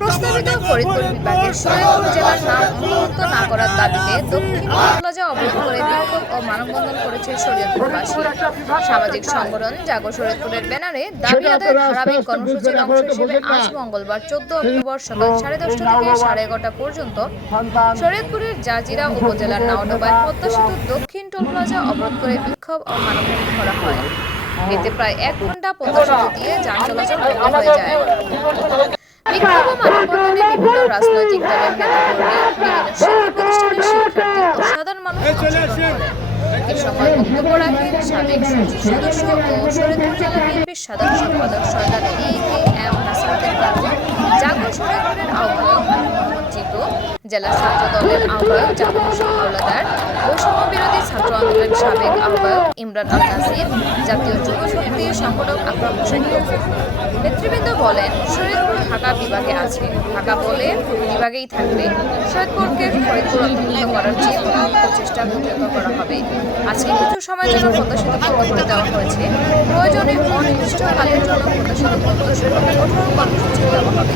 প্রস্তাবিত ফরিদপুর বিভাগের শরীয়তপুর জেলার নাম অন্তর্ভুক্ত না করার দাবিতে দক্ষিণ প্লাজা অবরোধ করে বিক্ষোভ ও মানববন্ধন করেছে শরীয়তপুরবাসী। সামাজিক সংগঠন জাগো শরীয়তপুরের ব্যানারে দাবি আদায়ের ধারাবাহিক কর্মসূচির অংশ হিসেবে আজ মঙ্গলবার চোদ্দ অক্টোবর সকাল সাড়ে দশটা থেকে সাড়ে এগারোটা পর্যন্ত শরীয়তপুরের জাজিরা উপজেলার নাওডোবায় পদ্মা সেতুর দক্ষিণ টোল প্লাজা অবরোধ করে বিক্ষোভ ও মানববন্ধন করা হয়। এতে প্রায় এক ঘণ্টা পদ্মা সেতু দিয়ে যান চলাচল বন্ধ হয়ে যায়। রাজনৈতিক দলের নেতাকর্মী বিভিন্ন শিক্ষা প্রতিষ্ঠানের শিক্ষার্থী ও সাধারণ মানুষ এ সময় বক্তব্য রাখেন সাবেক সংসদ সদস্য ও শরীয়তপুর জেলা বিএনপির সাধারণ সম্পাদক Sardar A K M Nasiruddin Kazi জাগো শরীয়তপুরের আহ্বায়ক আলী জেলা ছাত্র দলের আহ্বায়ক জামাল হোসেন হাওলাদার বৈষম্য বিরোধী ছাত্র আন্দোলনের সাবেক আহ্বায়ক ইমরান আল নাসির জাতীয় যুব শক্তির সংগঠক আকরাম হোসেন নেতৃবৃন্দ বলেন শরীয়তপুর ঢাকা বিভাগে আছে। ঢাকা বলে বিভাগেই থাকবে। শরীয়তপুরকে ফরিদপুর অন্তর্ভুক্ত করার কোনো প্রচেষ্টা উদ্যত করা হবে। আজকে কিছু সময়ের জন্য প্রদর্শিত করে দেওয়া হয়েছে। প্রয়োজনে অনির্দিষ্টকালের জন্য প্রদর্শিত সহ কঠোর কর্মসূচি দেওয়া হবে।